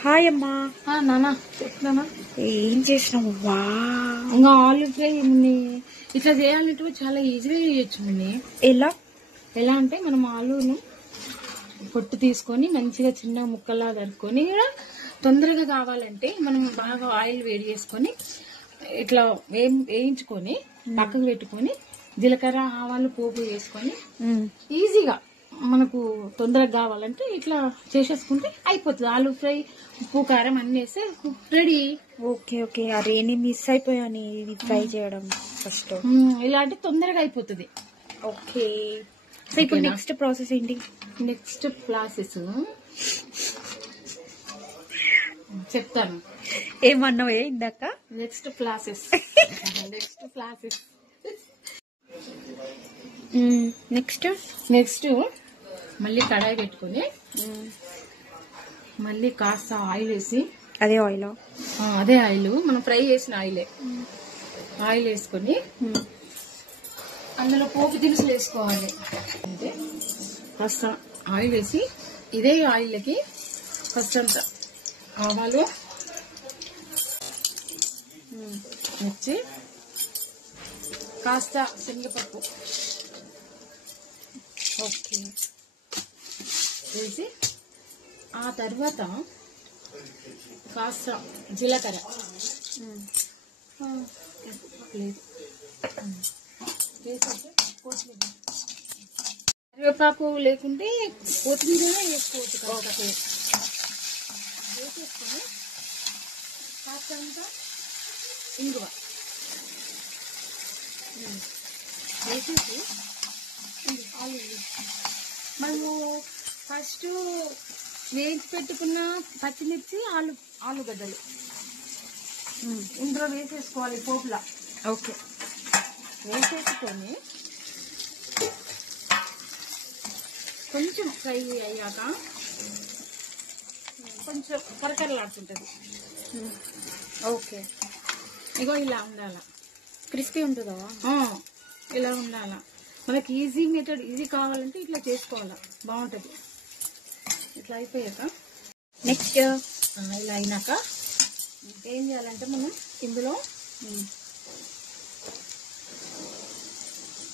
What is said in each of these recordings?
Hi అమ్మా. నానా చెప్తానా ఏం చేసినావు? వా, ఇంకా ఆలివ్ ఫ్రై ఇట్లా చేయాలంటే చాలా ఈజీగా చేయొచ్చు మమ్మీ. ఎలా ఎలా అంటే మనం ఆలూను పొట్టు తీసుకొని మంచిగా చిన్న ముక్కలా తరుక్కొని, తొందరగా కావాలంటే మనం బాగా ఆయిల్ వేడి చేసుకొని ఇట్లా వేయించుకొని పక్కకు పెట్టుకొని జీలకర్ర ఆవాలు పోపు వేసుకొని ఈజీగా మనకు తొందరగా కావాలంటే ఇట్లా చేసేసుకుంటే అయిపోతుంది. ఆలూ ఫ్రై ఉప్పు కారం అన్ని వేస్తే రెడీ. Okay okay. అరే నేను మిస్ అయిపోయాను ఇది ఫ్రై చేయడం ఫస్ట్. ఇలా అంటే తొందరగా అయిపోతుంది. ఓకే. సో ఇప్పుడు నెక్స్ట్ ప్రాసెస్ ఏంటి? నెక్స్ట్ ప్రాసెస్ చెప్తాను. ఏమన్నావే ఇందాక? నెక్స్ట్ ప్రాసెస్ నెక్స్ట్ మళ్ళీ కడాయి పెట్టుకుని మళ్ళీ కాస్త ఆయిల్ వేసి, అదే ఆయిల్ మనం ఫ్రై చేసిన ఆయిల్ వేసుకొని అందులో పోపు దినుసులు వేసుకోవాలి. అంటే కాస్త ఆయిల్ వేసి ఇదే ఆయిల్కి కాస్తంత ఆవాలు, మిర్చి, కాస్త శనగపప్పు ఓకే వేసి, ఆ తర్వాత కాస్త జీలకర్ర కరివేపాకు లేకుంటే కొత్తిమీర వేసుకోవచ్చు. వేసేసుకొని కాస్తంత ఇంగువ వేసేసి మనము ఫస్ట్ వేయించి పెట్టుకున్న పచ్చిమిర్చి, ఆలుగడ్డలు ఇందులో వేసేసుకోవాలి పోపులా. ఓకే. వేసేసుకొని కొంచెం ఫ్రై అయ్యాక కొంచెం కొరకరలాడుతుంటది. ఓకే. ఇగో ఇలా ఉండాల. క్రిస్పీ ఉంటుందా? ఇలా ఉండాల. మనకి ఈజీ మెథడ్, ఈజీ కావాలంటే ఇట్లా చేసుకోవాలా, బాగుంటది. ఇట్లా అయిపోయాక నెక్స్ట్ ఇలా అయినాక ఏం చేయాలంటే మనం ఇందులో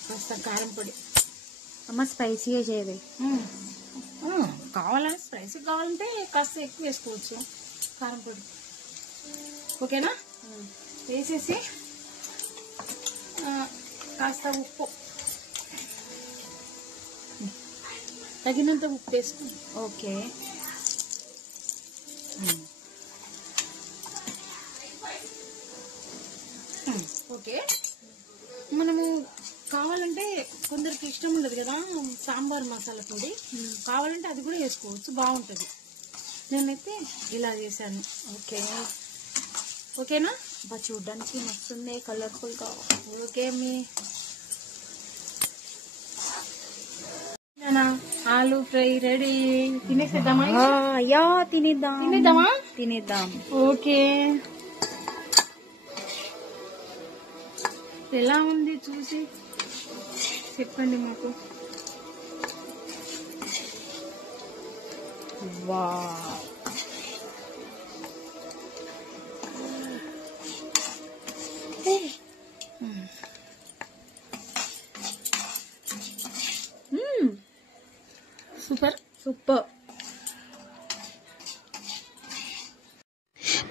కాస్త కారం పొడి. అమ్మ స్పైసీగా చేయవే. కావాలంటే స్పైసీ కావాలంటే కాస్త ఎక్కువ వేసుకోవచ్చు కారం పొడి. ఓకేనా? వేసేసి కాస్త ఉప్పు, తగినంత ఉప్పు వేసుకుని. ఓకే. ఓకే. మనము కావాలంటే కొందరికి ఇష్టం ఉండదు కదా సాంబార్ మసాలా పొడి, కావాలంటే అది కూడా వేసుకోవచ్చు, బాగుంటుంది. నేనైతే ఇలా చేశాను. ఓకేనా? చూడడానికి మస్తుంది, కలర్ఫుల్ గా. ఓకే మీ ఆలూ ఫ్రై రెడీ. తినేసేద్దామా? యా, తినేద్దాం. ఓకే. ఎలా ఉంది చూసి చెప్పండి మాకు. వా, సూపర్.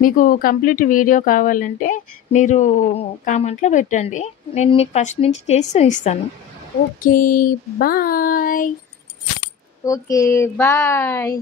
మీకు కంప్లీట్ వీడియో కావాలంటే మీరు కామెంట్లో పెట్టండి, నేను మీకు ఫస్ట్ నుంచి చేసి చూపిస్తాను. Okay bye. Okay bye.